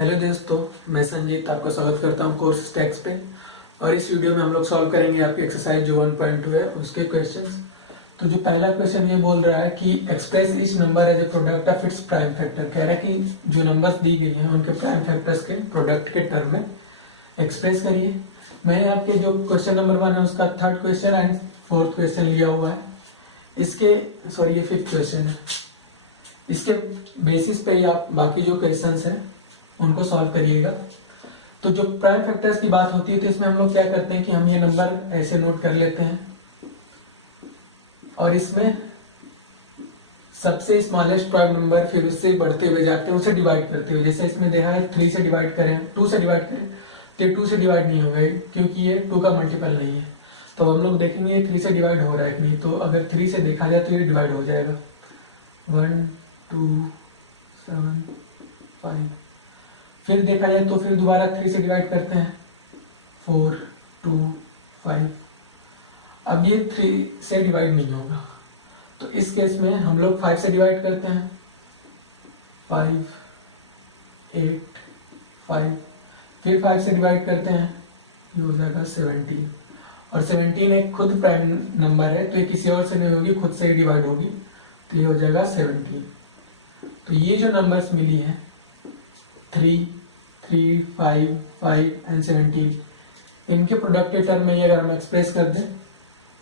Hello दोस्तों, मैं संजीत आपका स्वागत करता हूं कोर्स स्टैक्स पे। और इस वीडियो में हम लोग सॉल्व करेंगे आपकी एक्सरसाइज जो 1.2 है उसके क्वेश्चंस। तो जो पहला क्वेश्चन ये बोल रहा है कि express each number as a product of its prime factor. कह रहा है कि जो नंबर्स दी गई हैं उनके प्राइम फैक्टर्स के प्रोडक्ट के टर्म में एक्सप्रेस करिए। मैंने आपके जो क्वेश्चन नंबर 1 है उसका third question and fourth question लिया हुआ है। ये फिफ्थ क्वेश्चन है। इसके बेसिस पे ही आप बाकी जो क्वेश्चंस हैं उनको सॉल्व करिएगा। तो जो प्राइम फैक्टर्स की बात होती है तो इसमें हम लोग क्या करते हैं कि हम ये नंबर ऐसे नोट कर लेते हैं और इसमें सबसे स्मॉलेस्ट प्राइम नंबर फिर उससे बढ़ते हुए जाते हैं, उसे डिवाइड करते हुए। जैसे इसमें देखा है 3 से डिवाइड करें, 2 से डिवाइड करें तो ये 2 से डिवाइड नहीं होगा क्योंकि ये 2 का मल्टीपल नहीं है। तो हम लोग देखेंगे 3 से डिवाइड हो रहा है कि नहीं। तो अगर 3 से देखा जाए तो ये डिवाइड हो जाएगा 1 2 7 5। फिर देखा जाए तो फिर दोबारा 3 से डिवाइड करते हैं 4 2 5। अब ये 3 से डिवाइड नहीं होगा तो इस केस में हम लोग 5 से डिवाइड करते हैं 5 8 5। फिर 5 से डिवाइड करते हैं, ये हो जाएगा 17। और 17 एक खुद प्राइम नंबर है तो ये किसी और से नहीं होगी, खुद से ही डिवाइड होगी। तो ये हो जाएगा 17। तो ये जो नंबर्स मिली है 3 3 5 5 एंड 17, इनके प्रोडक्ट के टर्म में ये अगर हम एक्सप्रेस कर दें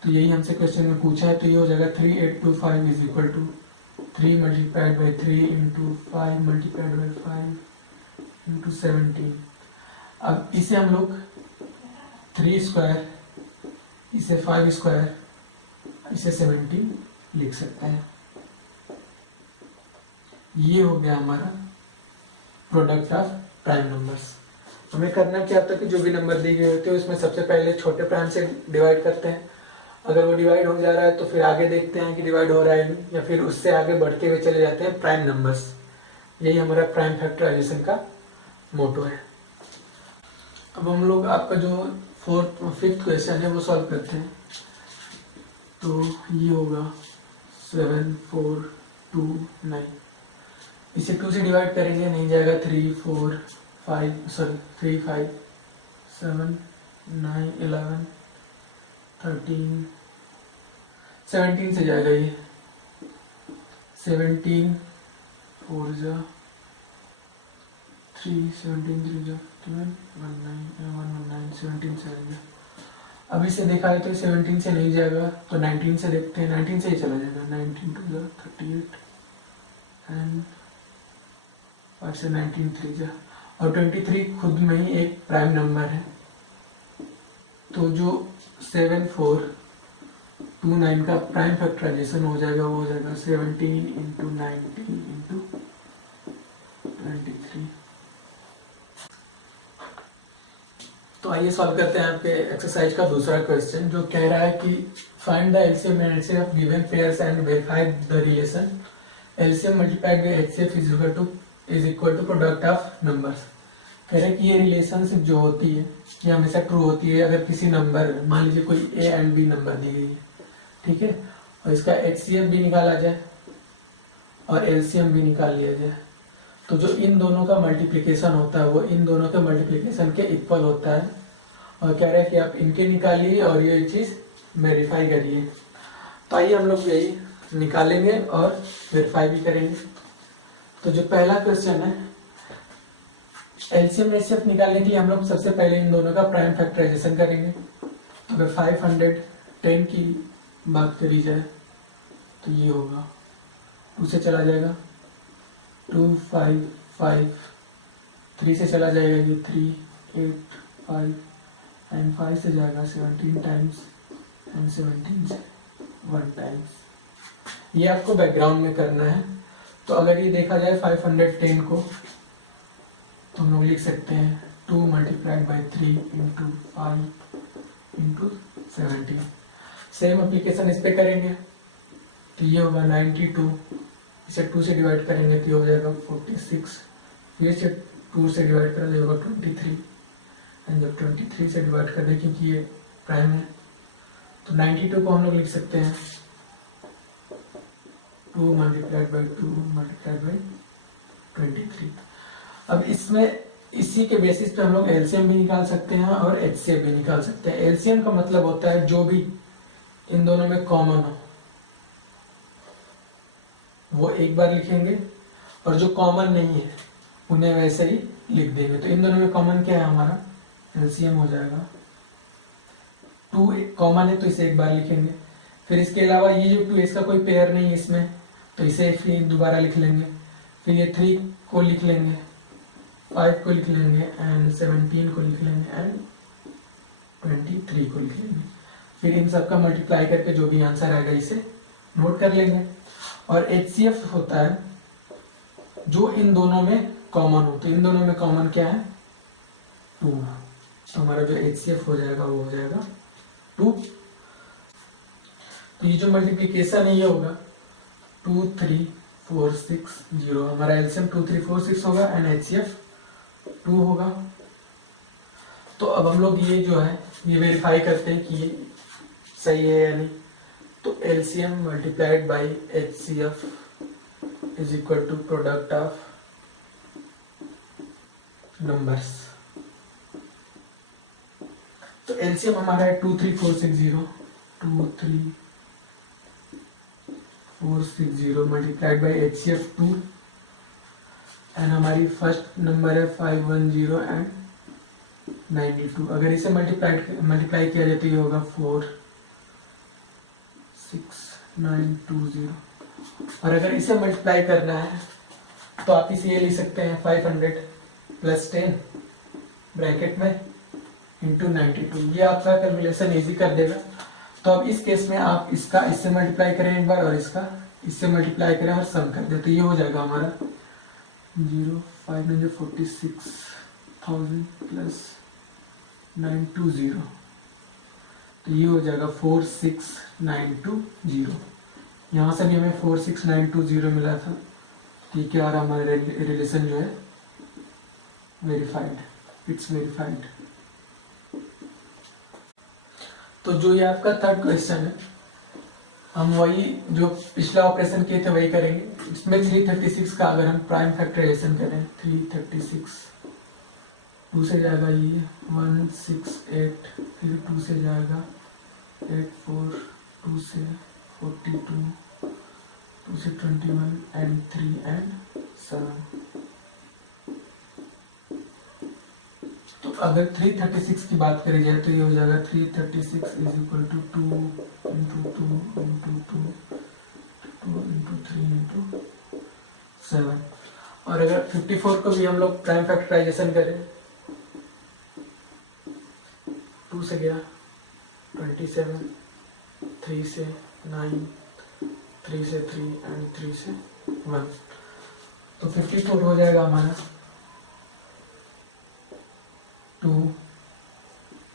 तो यही हमसे क्वेश्चन में पूछा है। तो ये हो जाएगा 3 8 2 5 is equal to 3 multiplied by 3 into 5 multiplied by 5 into 17। अब इसे हम लोग 3 स्क्वायर, इसे 5 स्क्वायर, इसे 17 लिख सकते हैं। ये हो गया हमारा प्रोडक्ट ऑफ प्राइम नंबर्स। हमें करना क्या होता है कि जो भी नंबर दी गई होती है उसमें सबसे पहले छोटे प्राइम से डिवाइड करते हैं। अगर वो डिवाइड हो जा रहा है तो फिर आगे देखते हैं कि डिवाइड हो रहा है नहीं, या फिर उससे आगे बढ़ते हुए चले जाते हैं प्राइम नंबर्स। यही हमारा प्राइम फैक्टराइजेशन का मोटो है। अब हम लोग आपका जो फिफ्थ क्वेश्चन है वो सॉल्व करते हैं। तो ये होगा 7 4 2 9। इसे 2 से डिवाइड करेंगे, नहीं जाएगा 3 4 3 5 7 9 11 13 17 से जाएगा। ये 17 4 जा 3 17 3 जा 12 19 17 से आएगा। अब इसे देखा है तो 17 से नहीं जाएगा तो 19 से देखते हैं, 19 से ही चला जाएगा। 19 2 जा 38 एंड 5 से 19 3 जा। और 23 खुद में ही एक प्राइम नंबर है। तो जो 7 4 2 9 का प्राइम फैक्टराइजेशन हो जाएगा वो हो जाएगा 17 इंटू 19 इंटू 23। तो आइए सॉल्व करते हैं आपके एक्सरसाइज का दूसरा क्वेश्चन, जो कह रहा है कि find the LCM and HCF of given pairs and verify the relation LCM multiplied by HCF is equal to product of numbers. कह रहे हैं कि ये रिलेशनशिप जो होती है ये हमेशा ट्रू होती है अगर किसी नंबर, मान लीजिए कोई ए एंड बी नंबर दी गई है, ठीक है, और इसका एचसीएफ भी निकाला जाए और एलसीएम भी निकाल लिया जाए तो जो इन दोनों का मल्टीप्लिकेशन होता है वो इन दोनों के मल्टीप्लिकेशन के इक्वल होता है। और कह रहे हैं कि आप इनके निकालिए और ये चीज़ वेरीफाई करिए। तो आइए हम लोग यही निकालेंगे और वेरीफाई भी करेंगे। तो जो पहला क्वेश्चन है, एलसीएम एचसीएफ निकालने के लिए हम लोग सबसे पहले इन दोनों का प्राइम फैक्टराइजेशन करेंगे। अगर 510 की बात करी जाए तो ये होगा 2 से चला जाएगा 2 5 5, 3 से चला जाएगा ये 3 8 5 एंड 5 से जाएगा 17 टाइम्स एंड 17 से 1 टाइम्स। ये आपको बैकग्राउंड में करना है। तो अगर ये देखा जाए 510 को तो हम लोग लिख सकते हैं 2 multiplied by 3 into 5 into 17। Same application इस पे करेंगे तो ये होगा 92। इसे 2 से डिवाइड करेंगे तो ये हो जाएगा 46। फिर से 2 से डिवाइड करा जाएगा 23 एंड जब 23 से डिवाइड कर दें क्योंकि ये प्राइम है तो 92 को हम लोग लिख सकते हैं 2 मल्टीप्लाइड बाई 2 मल्टीप्लाइड बाई 23। अब इसमें इसी के बेसिस पे हम लोग एलसीएम भी निकाल सकते हैं और एचसीएफ भी निकाल सकते हैं। एलसीएम का मतलब होता है जो भी इन दोनों में कॉमन हो वो एक बार लिखेंगे, और जो कॉमन नहीं है उन्हें वैसे ही लिख देंगे। तो इन दोनों में कॉमन क्या है हमारा, एलसीएम हो जाएगा 2 कॉमन है तो इसे एक बार लिखेंगे। फिर इसके अलावा ये जो 2 इसका कोई पेयर नहीं है इसमें, तो इसे फिर दोबारा लिख लेंगे। फिर ये 3 को लिख लेंगे, 5 को लिख लेंगे एंड 17 को लिख लेंगे एंड 23 को लिख लेंगे। फिर इन सब का मल्टीप्लाई करके जो भी आंसर आएगा इसे नोट कर लेंगे। और एचसीएफ होता है जो इन दोनों में कॉमन हो। तो इन दोनों में कॉमन क्या है, 2। तो हमारा जो एचसीएफ हो जाएगा वो हो जाएगा 2। तो ये जो मल्टीप्लीकेशन है ये होगा 2 3 4 6 0। हमारा एलसीएम 2 3 4 6 होगा एंड एचसीएफ 2 होगा। तो अब हम लोग ये जो है ये वेरीफाई करते हैं कि ये सही है या नहीं। तो LCM multiplied by HCF is equal to product of numbers. तो एलसीएम हमारा है 2 3 4 6 0, 2 3 4 6 0 मल्टीप्लाइड बाई एचसीएफ 2 एंड हमारी फर्स्ट नंबर है 510 एंड 92। अगर इसे मल्टीप्लाई किया जाए तो ये होगा 4 6 9 2 0। और अगर इसे मल्टीप्लाई करना है तो आप इसे ये लिख सकते हैं 500 प्लस 10 ब्रैकेट में इंटू 92। ये आपका कैलकुलेशन इजी कर देगा। तो अब इस केस में आप इसका इससे मल्टीप्लाई करें एक बार और इसका इससे मल्टीप्लाई करें और सम कर दें, तो ये हो जाएगा हमारा 546,000 प्लस 920। तो ये हो जाएगा 46920। यहाँ से भी हमें 46920 मिला था। ठीक है, और हमारा रिलेशन जो है वेरीफाइड, इट्स वेरीफाइड। तो जो ये आपका थर्ड क्वेश्चन है, हम वही जो पिछला ऑपरेशन किए थे वही करेंगे। इसमें 336 का अगर हम प्राइम फैक्टराइजेशन करें, 336 2 से जाएगा ये 168, फिर 2 से जाएगा 84, 2 से 42, 2 से 21 एंड 3 एंड 7। तो अगर 336 की बात करी जाए तो ये हो जाएगा 336 is equal to 2 into 2 into 2 2 into 3 into 7। और अगर 54 को भी हम लोग प्राइम फैक्टराइजेशन करें, 2 से गया 27, 3 से 9, 3 से 3 एंड 3 से 1। तो 54 हो जाएगा हमारा 2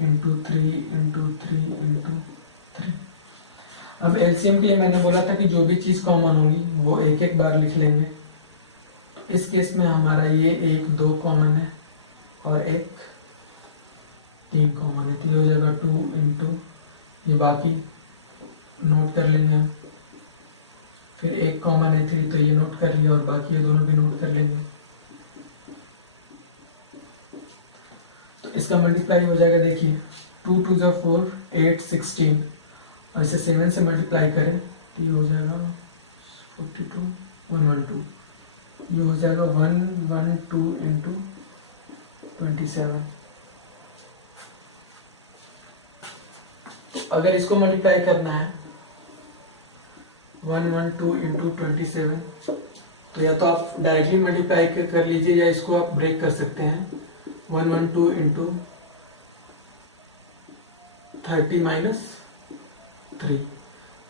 इंटू 3 इंटू 3 इंटू 3। अब एलसीएम के लिए मैंने बोला था कि जो भी चीज कॉमन होगी वो एक एक बार लिख लेंगे। इस केस में हमारा ये 1 2 कॉमन है और 1 3 कॉमन है। तो ये हो जाएगा 2 इंटू, ये बाकी नोट कर लेंगे हम। फिर 1 कॉमन है 3, तो ये नोट कर लिया, और बाकी ये दोनों भी नोट कर लेंगे। तो इसका मल्टीप्लाई हो जाएगा, देखिए 2 2 जा 4 8 16, और इसे 7 से मल्टीप्लाई करें तो ये हो जाएगा 42 112। ये हो जाएगा 112 इंटू 27। तो अगर इसको मल्टीप्लाई करना है 112 इंटू 27, तो या तो आप डायरेक्टली मल्टीप्लाई कर लीजिए या इसको आप ब्रेक कर सकते हैं। 112 इंटू 30 माइनस 3।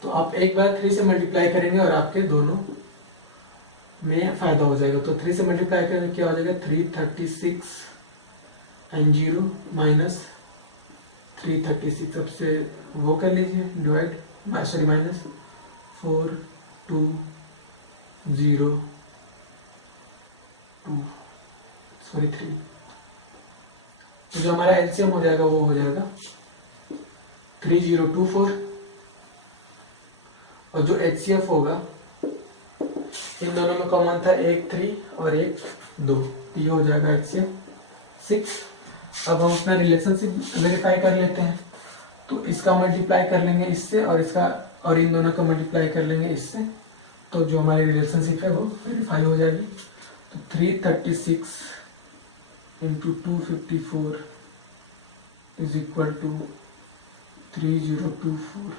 तो आप एक बार 3 से मल्टीप्लाई करेंगे और आपके दोनों में फायदा हो जाएगा। तो 3 से मल्टीप्लाई करेंगे क्या हो जाएगा 336 एंड 0 माइनस 336। सबसे वो कर लीजिए डिवाइड, सॉरी माइनस 4 2 0 2 सॉरी 3। तो जो हमारा एलसीएम हो जाएगा वो हो जाएगा 3024। और जो एचसीएफ होगा, इन दोनों में कॉमन था 1 3 और 1 2, ये हो जाएगा एचसीएफ 6। अब हम अपना रिलेशनशिप वेरीफाई कर लेते हैं। तो इसका मल्टीप्लाई कर लेंगे इससे और इसका और इन दोनों का मल्टीप्लाई कर लेंगे इससे, तो जो हमारी रिलेशनशिप है वो वेरीफाई हो जाएगी। तो 336 इंटू 254 इज इक्वल टू 3024।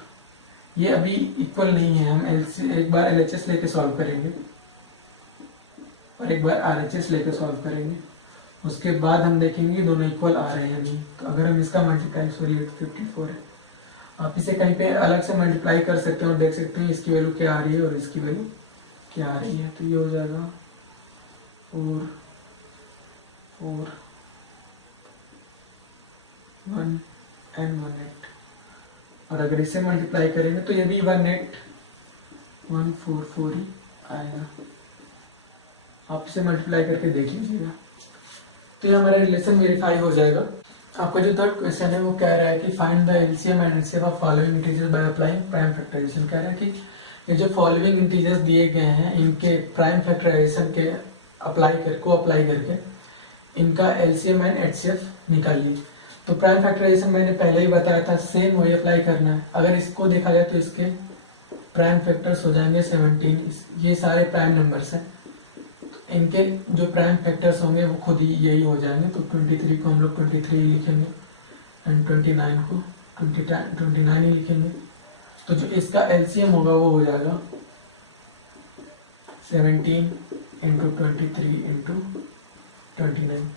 ये अभी इक्वल नहीं है, हम एक बार LHS लेके सॉल्व करेंगे और एक बार RHS लेके सॉल्व करेंगे, उसके बाद हम देखेंगे दोनों इक्वल आ रहे हैं नहीं। तो अगर हम इसका मल्टीप्लाई 54 है, आप इसे कहीं पे अलग से मल्टीप्लाई कर सकते हैं और देख सकते हैं इसकी वैल्यू क्या आ रही है और इसकी वैल्यू क्या आ रही है। तो ये हो जाएगा 4 4 1 and 18। और अगर इसे मल्टीप्लाई करेंगे तो ये भी 144 ही आएगा। आप इसे मल्टीप्लाई करके देख लीजिएगा। तो ये हमारा रिलेशन वेरीफाई हो जाएगा। आपका जो थर्ड क्वेश्चन है वो कह रहा है कि find the LCM and HCF of following integers by applying prime factorisation. कह रहा है कि ये जो फॉलोइंग इंटीजर्स दिए गए हैं इनके प्राइम फैक्टराइजेशन के अप्लाई करके इनका एलसीएम एंड एचसीएफ निकालिए। तो प्राइम फैक्टराइजेशन मैंने पहले ही बताया था, सेम वही अप्लाई करना है। अगर इसको देखा जाए तो इसके प्राइम फैक्टर्स हो जाएंगे 17। ये सारे प्राइम नंबर्स हैं, इनके जो प्राइम फैक्टर्स होंगे वो खुद ही यही हो जाएंगे। तो 23 को हम लोग 23 ही लिखेंगे एंड 29 को 29 ही लिखेंगे। तो जो इसका एलसीएम होगा वो हो जाएगा 17 इंटू 23 इंटू 29।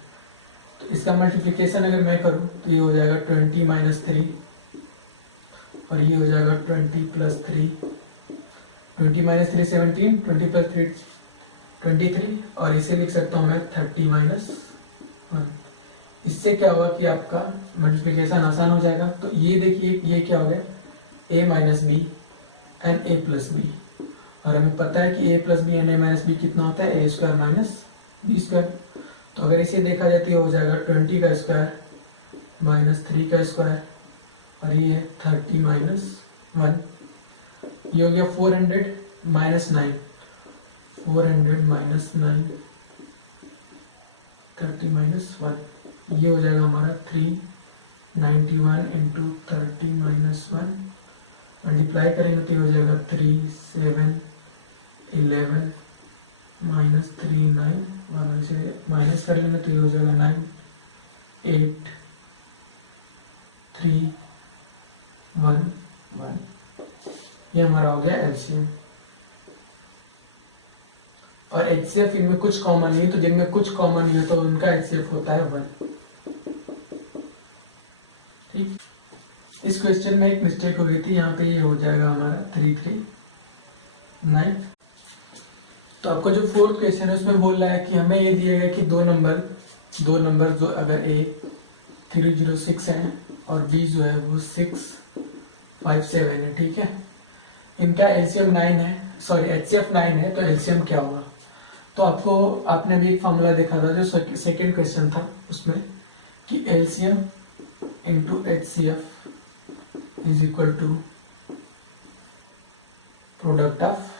तो इसका मल्टीप्लिकेशन अगर मैं करूँ तो ये हो जाएगा 20 माइनस 3 और ये हो जाएगा 20 प्लस 3। 20 माइनस 3 17, 20 प्लस 3 23 और इसे लिख सकता हूँ मैं 30 माइनस 1। इससे क्या होगा कि आपका मल्टीप्लिकेशन आसान हो जाएगा। तो ये देखिए ये क्या हो गया, a minus b and a plus b. और हमें पता है कि a plus b and a minus b कितना होता है, a square minus b square. तो अगर इसे देखा जाए तो ये हो जाएगा 20 का स्क्वायर माइनस 3 का स्क्वायर और ये है 30 माइनस 1। ये हो गया 400 माइनस 9, 400 माइनस 9, 30 माइनस 1। ये हो जाएगा हमारा 391 इंटू 30 माइनस 1। मल्टीप्लाई करेंगे तो ये हो जाएगा 3 7 11 माइनस 3 9 और इसे माइनस कर लेंगे तो ये हो जाएगा 9 8 3 1 1। ये हमारा हो गया एलसीएम। और एचसीएफ इनमें कुछ कॉमन नहीं है, तो जिनमें कुछ कॉमन नहीं है तो उनका एचसीएफ होता है 1। ठीक, इस क्वेश्चन में एक मिस्टेक हो गई थी, यहाँ पे ये हो जाएगा हमारा 339। तो आपका जो फोर्थ क्वेश्चन है उसमें बोल रहा है कि हमें ये दिया गया कि दो नंबर जो अगर A 306 है और B जो है वो 657 है। ठीक है, इनका एलसीएम 9 है, सॉरी एचसीएफ 9 है, तो एलसीएम क्या होगा। तो आपने भी एक फॉर्मूला देखा था जो सेकंड क्वेश्चन था उसमें कि LCM into HCF is equal to product of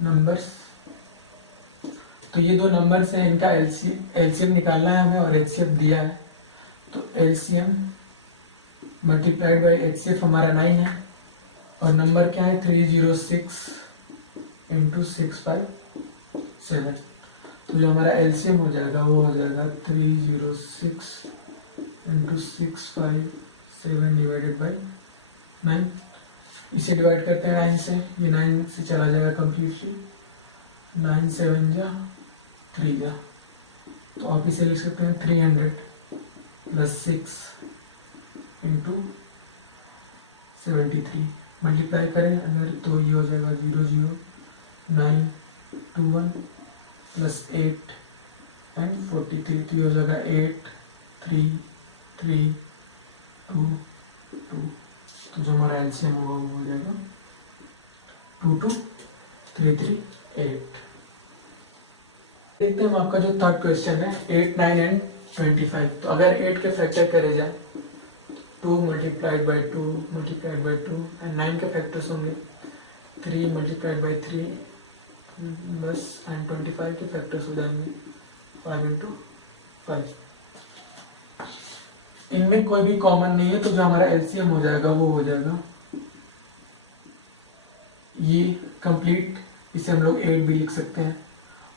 numbers. तो ये दो नंबर्स हैं, इनका एलसीएम निकालना है हमें और एचसीएफ दिया है। तो एलसीएम मल्टीप्लाइड बाय एचसीएफ हमारा 9 है और नंबर क्या है 306 इंटू 657। तो जो हमारा एलसीएम हो जाएगा वो हो जाएगा 306 इंटू 657 डिवाइडेड बाई 9। इसे डिवाइड करते हैं 9 से, ये 9 से चला जाएगा कम्प्लीटली, 9 7 जा 3 जा। तो आप इसे लिख सकते हैं 300 प्लस 6 इंटू 73। मल्टीप्लाई करें अगर तो ये हो जाएगा 00921 प्लस 8 एंड 43। तो ये हो जाएगा 8 3 3 2 2। तो जो हमारा एलसीएम होगा वो हो जाएगा 22338। देखते हैं हम आपका जो थर्ड क्वेश्चन है 8 9 एंड 25। तो अगर 8 के फैक्टर करे जाए 2 multiplied by 2 multiplied by 2 and 9 के फैक्टर्स होंगे 3 मल्टीप्लाइड बाई 3 बस एंड 25 के फैक्टर्स हो जाएंगे 5 इंटू 5। इनमें कोई भी कॉमन नहीं है, तो जो हमारा एलसीएम हो जाएगा वो हो जाएगा ये कंप्लीट। इसे हम लोग 8 भी लिख सकते हैं,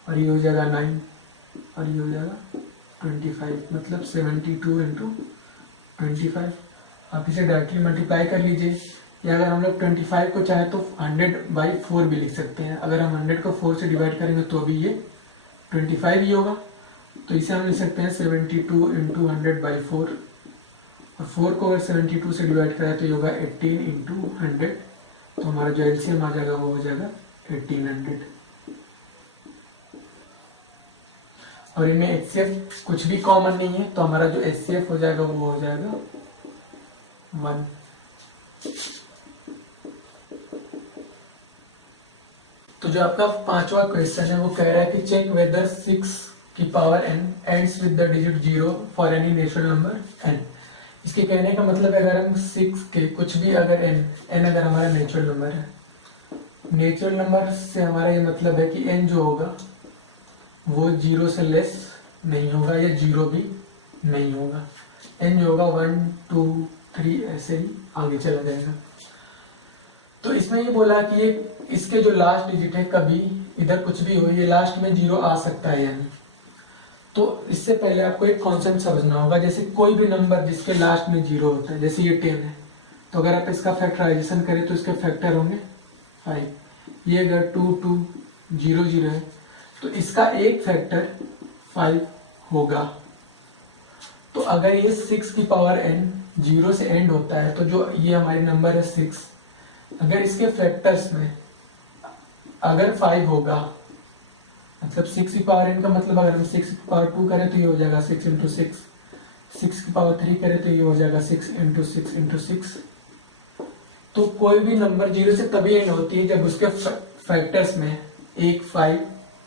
और ये हो जाएगा 9, और ये हो जाएगा 25, मतलब 72 इंटू 25। आप इसे डायरेक्टली मल्टीप्लाई कर लीजिए, या अगर हम लोग 25 को चाहे तो 100/4 भी लिख सकते हैं। अगर हम 100 को 4 से डिवाइड करेंगे तो भी ये 25 ही होगा। तो इसे हम लिख सकते हैं 72 इंटू 100/4, और 4 को अगर 72 से डिवाइड करें तो ये होगा 18 इंटू 100। तो हमारा जो एलसीएम आ जाएगा वो हो जाएगा 1800। और इनमें एचसीएफ कुछ भी कॉमन नहीं है, तो हमारा जो एचसीएफ हो जाएगा वो हो जाएगा 1। तो जो आपका 5वां क्वेश्चन है वो कह रहा है कि चेक वेदर 6 की power n ends with the digit 0 for any natural number n। इसके कहने का मतलब अगर हम 6 के कुछ भी अगर n अगर हमारा नेचुरल नंबर है, नेचुरल नंबर से हमारा ये मतलब है कि n जो होगा वो 0 से लेस नहीं होगा या 0 भी नहीं होगा। n जो होगा 1 2 3 ऐसे ही आगे चला जाएगा। तो इसमें ये बोला कि ये इसके जो लास्ट डिजिट है, कभी इधर कुछ भी हो, ये लास्ट में 0 आ सकता है यानी। तो इससे पहले आपको एक कॉन्सेप्ट समझना होगा। जैसे कोई भी नंबर जिसके लास्ट में 0 होता है, जैसे ये 10 है, तो अगर आप इसका फैक्टराइजेशन करें तो इसके फैक्टर होंगे 5। ये अगर 2 2 0 0 है तो इसका एक फैक्टर 5 होगा। तो अगर ये 6 की पावर n 0 से एंड होता है, तो जो ये हमारी नंबर है 6, अगर इसके फैक्टर्स में अगर 5 होगा, मतलब 6 की पावर n का मतलब अगर हम 6 की पावर 2 करें तो ये हो जाएगा 6 इंटू 6, 6 की पावर 3 करें तो ये हो जाएगा 6 इंटू 6 इंटू 6। तो कोई भी नंबर 0 से तभी एंड होती है जब उसके फैक्टर्स में एक 5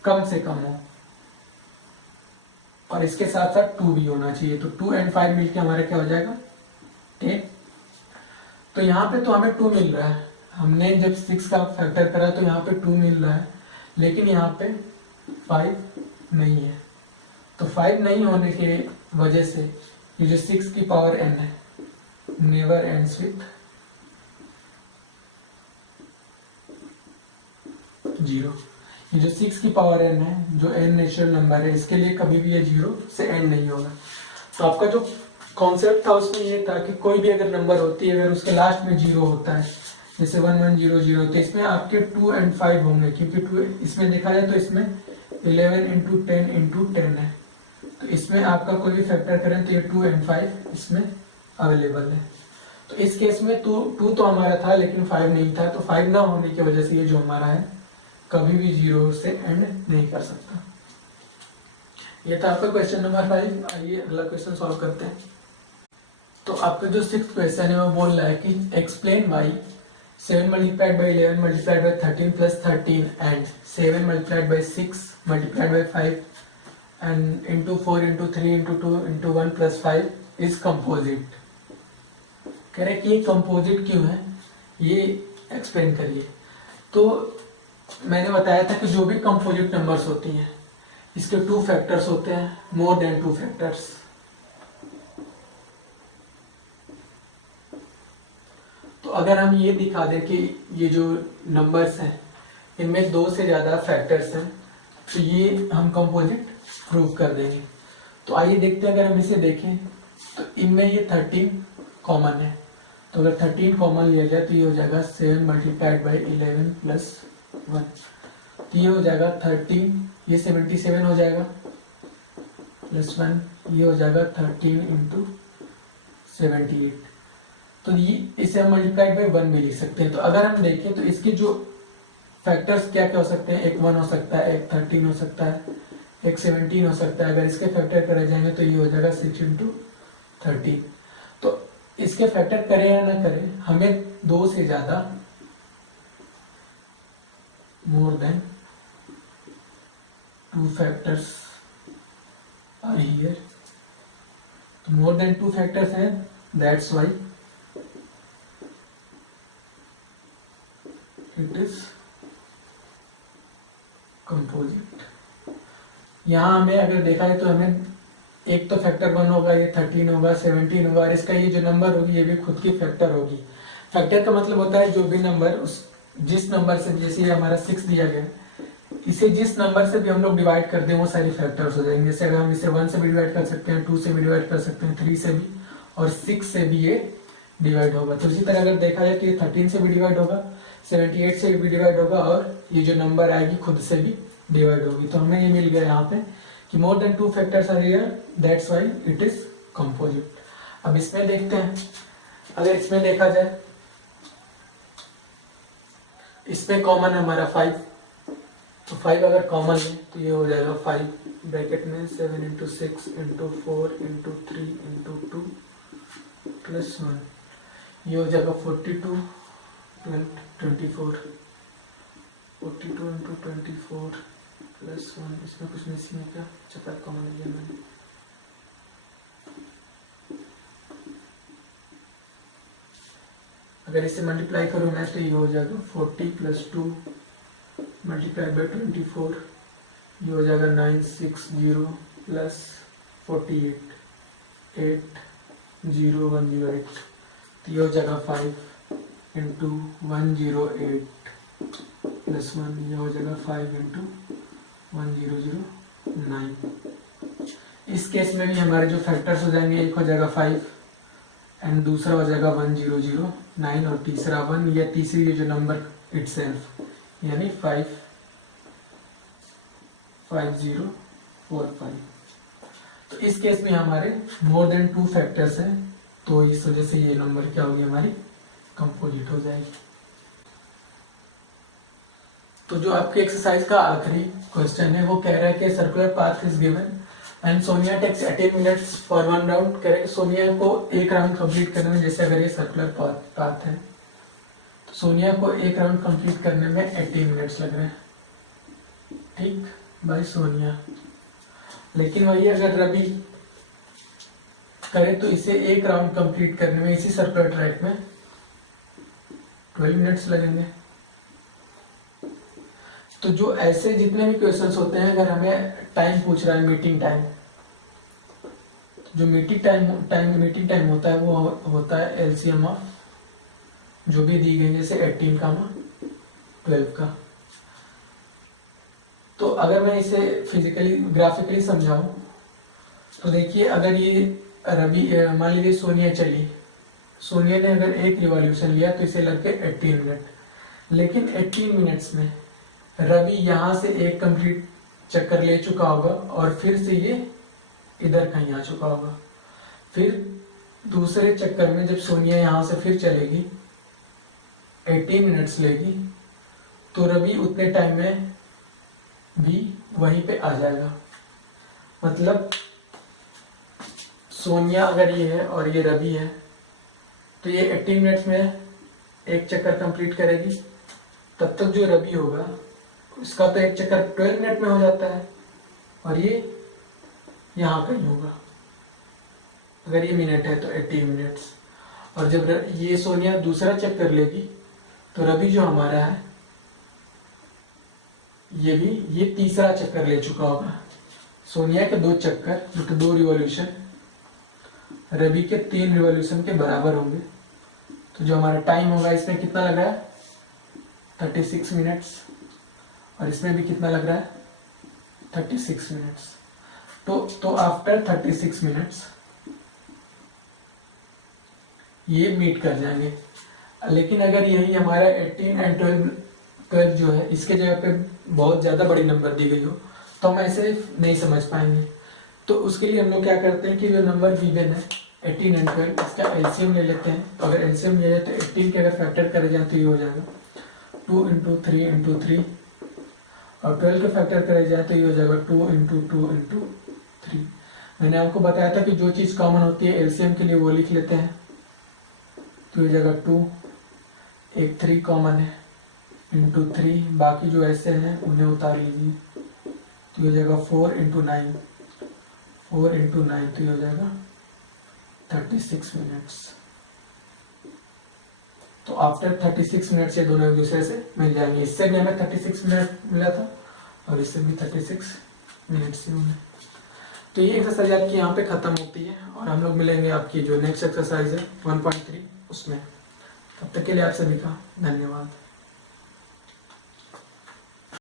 कम से कम हो, और इसके साथ साथ 2 भी होना चाहिए। तो 2 and 5 मिलके हमारा क्या हो जाएगा 10। तो यहाँ पे तो हमें 2 मिल रहा है, हमने जब 6 का फैक्टर करा तो यहाँ पे 2 मिल रहा है, लेकिन यहाँ पे 5 नहीं है। तो 5 नहीं होने के वजह से ये जो 6 की पावर n है नेवर एंड्स विथ 0। ये जो 6 की पावर n है, जो n नेचुरल नंबर है, इसके लिए कभी भी ये 0 से एंड नहीं होगा। तो आपका जो कॉन्सेप्ट था उसमें ये था कि कोई भी अगर नंबर होती है, अगर उसके लास्ट में 0 होता है, जैसे 1 1 0 0, तो इसमें आपके 2 and 5 होंगे, क्योंकि 2 इसमें देखा जाए तो इसमें 11 इंटू 10 इंटू 10 है। तो इसमें आपका कोई भी फैक्टर करें तो ये 2 and 5 इसमें अवेलेबल है। तो इस केस में 2 तो हमारा था लेकिन 5 नहीं था, तो 5 ना होने की वजह से ये जो हमारा है कभी भी 0 से एंड नहीं कर सकता। ये था आपका क्वेश्चन नंबर 5। आइए अगला क्वेश्चन सॉल्व करते हैं। तो आपका जो 6th क्वेश्चन है वो बोल रहा है कि explain why 7 multiplied by 11 multiplied by 13 plus 13 and 7 multiplied by 6 multiplied by 5 and into 4 into 3 into 2 into 1 plus 5 is composite। कह रहे हैं कि ये कंपोजिट क्यों है, ये एक्सप्लेन करिए। तो मैंने बताया था कि जो भी कंपोजिट नंबर्स होती हैं इसके 2 फैक्टर्स होते हैं, मोर देन 2 फैक्टर्स। तो अगर हम ये दिखा दें कि ये जो नंबर्स हैं इनमें 2 से ज़्यादा फैक्टर्स हैं, तो ये हम कंपोजिट प्रूव कर देंगे। तो आइए देखते हैं, अगर हम इसे देखें तो इनमें ये 13 कॉमन है। तो अगर 13 कॉमन लिया जाए तो ये हो जाएगा 7 multiplied by 11 plus 1, तो ये हो जाएगा 13, ये 77 हो जाएगा प्लस 1, ये हो जाएगा 13 इंटू 78। तो ये इसे हम मल्टीप्लाइड बाई 1 भी लिख सकते हैं। तो अगर हम देखें तो इसके जो फैक्टर्स क्या क्या हो सकते हैं, एक 1 हो सकता है, एक 13 हो सकता है, एक 17 हो सकता है। अगर इसके फैक्टर करे जाएंगे तो ये हो जाएगा 6 इंटू 13। तो इसके फैक्टर करें या ना करें, हमें 2 से ज्यादा more than 2 factors are here. तो मोर देन 2 फैक्टर्स हैं, that's why it is composite. यहाँ हमें अगर देखा जाए तो हमें एक तो फैक्टर 1 होगा, ये 13 होगा, 17 होगा, और इसका ये जो नंबर होगी ये भी खुद की फैक्टर होगी। फैक्टर का मतलब होता है जो भी नंबर उस जिस नंबर से, जैसे ये हमारा 6 दिया गया, इसे जिस नंबर से भी हम लोग डिवाइड कर दें वो सारी फैक्टर्स हो जाएंगे। जैसे अगर हम इसे 1 से भी डिवाइड कर सकते हैं, 2 से भी डिवाइड कर सकते हैं, 3 से भी, और 6 से भी ये डिवाइड होगा। तो इसी तरह अगर देखा जाए तो ये 13 से भी डिवाइड होगा, 78 से भी डिवाइड होगा, और ये जो नंबर आएगी खुद से भी डिवाइड होगी। तो हमें ये मिल गया यहाँ पे कि more than 2 factors are here, that's why it is composite. अब इसमें देखते हैं, अगर इसमें देखा जाए, इसमें कॉमन है हमारा 5, तो 5 अगर कॉमन है तो ये हो जाएगा 5 ब्रैकेट में 7 into 6 into 4 into 3 into 2 plus 1, ये हो जाएगा 42 24, 42 इंटू 24 प्लस 1, इसमें कुछ मिसिंग है क्या? चक्कर कॉमन लिया मैंने। अगर इसे मल्टीप्लाई करूँ मैं तो ये हो जाएगा 40 प्लस 2 मल्टीप्लाई बाई 24, ये हो जाएगा 960 प्लस 48 80108, तो ये हो जाएगा 5 इंटू 108 प्लस 1, ये हो जाएगा 5 इंटू 1009। इस केस में भी हमारे जो फैक्टर्स हो जाएंगे, एक हो जाएगा 5 एंड दूसरा हो जाएगा 1009 और तीसरा 1, या तीसरी जो नंबर इटसेल्फ यानी 5045। तो इस केस में हमारे मोर देन 2 फैक्टर्स हैं, तो इस वजह से ये नंबर क्या होगी, हमारी कंपोजिट हो जाएगी। तो जो आपके एक्सरसाइज का आखिरी क्वेश्चन है वो कह रहा है कि circular path is given and Sonia takes 18 minutes for 1 round. कह रहे हैं सोनिया को एक राउंड कंप्लीट करने में, जैसे अगर ये सर्कुलर पाथ है तो सोनिया को एक राउंड कंप्लीट करने में 18 मिनट्स लग रहे हैं, ठीक, बाय सोनिया। लेकिन वही अगर रवि करे तो इसे एक राउंड कंप्लीट करने में इसी सर्कुलर ट्रैक में 12 मिनट्स लगेंगे। तो जो ऐसे जितने भी क्वेश्चंस होते हैं, अगर हमें टाइम पूछ रहा है, मीटिंग टाइम, जो मीटिंग टाइम होता है वो होता है एलसीएम ऑफ जो भी दी गई, जैसे 18 का 12 का। तो अगर मैं इसे फिजिकली ग्राफिकली समझाऊं तो देखिए, अगर ये रवि मान लीजिए सोनिया चली, सोनिया ने अगर एक रिवॉल्यूशन लिया तो इसे लग गए 18 मिनट, लेकिन 18 मिनट्स में रवि यहाँ से एक कंप्लीट चक्कर ले चुका होगा और फिर से ये इधर कहीं आ चुका होगा। फिर दूसरे चक्कर में जब सोनिया यहाँ से फिर चलेगी, 18 मिनट्स लेगी, तो रवि उतने टाइम में भी वहीं पे आ जाएगा। मतलब सोनिया अगर ये है और ये रवि है तो ये 18 मिनट्स में एक चक्कर कंप्लीट करेगी, तब तक जो रवि होगा उसका तो एक चक्कर 12 मिनट में हो जाता है और ये यहाँ कहीं होगा। अगर ये मिनट है तो 18 मिनट्स, और जब ये सोनिया दूसरा चक्कर लेगी तो रवि जो हमारा है ये तीसरा चक्कर ले चुका होगा। सोनिया के 2 चक्कर मतलब 2 रिवॉल्यूशन रवि के 3 रिवॉल्यूशन के बराबर होंगे। तो जो हमारा टाइम होगा इसमें कितना लग रहा है, 36 मिनट्स, और इसमें भी कितना लग रहा है, 36 मिनट्स। तो आफ्टर 36 मिनट्स ये मीट कर जाएंगे। लेकिन अगर यही हमारा 18 एंड 12 जो है इसके जगह पे बहुत ज्यादा बड़ी नंबर दी गई हो तो हम ऐसे नहीं समझ पाएंगे। तो उसके लिए हम लोग क्या करते हैं कि जो नंबर गिवन है 18 एंड 12, इसका एलसीएम ले लेते हैं। तो अगर एलसीएम ले जाए तो 18 के अगर फैक्टर करे जाए तो ये हो जाएगा 2 इंटू 3 इंटू 3, और 12 के फैक्टर करे जाए तो ये हो जाएगा 2 इंटू 2 इंटू 3। मैंने आपको बताया था कि जो चीज कॉमन होती है एलसीएम के लिए वो लिख लेते हैं। तो ये हो जाएगा 2, एक 3 कॉमन है, इंटू 3, बाकी जो ऐसे हैं उन्हें उतार लीजिए। तो ये हो जाएगा 4 इंटू 9, 4 इंटू 9, तो ये हो जाएगा 36 मिनट्स। तो आफ्टर 36 मिनट से दोनों एक दूसरे से मिल जाएंगे। इससे भी हमें 36 मिनट मिला था और इससे भी 36 मिनट से मिला। तो ये एक्सरसाइज आपकी यहाँ पे खत्म होती है और हम लोग मिलेंगे आपकी जो नेक्स्ट एक्सरसाइज है 1.3 उसमें। तब तक के लिए आप सभी का धन्यवाद।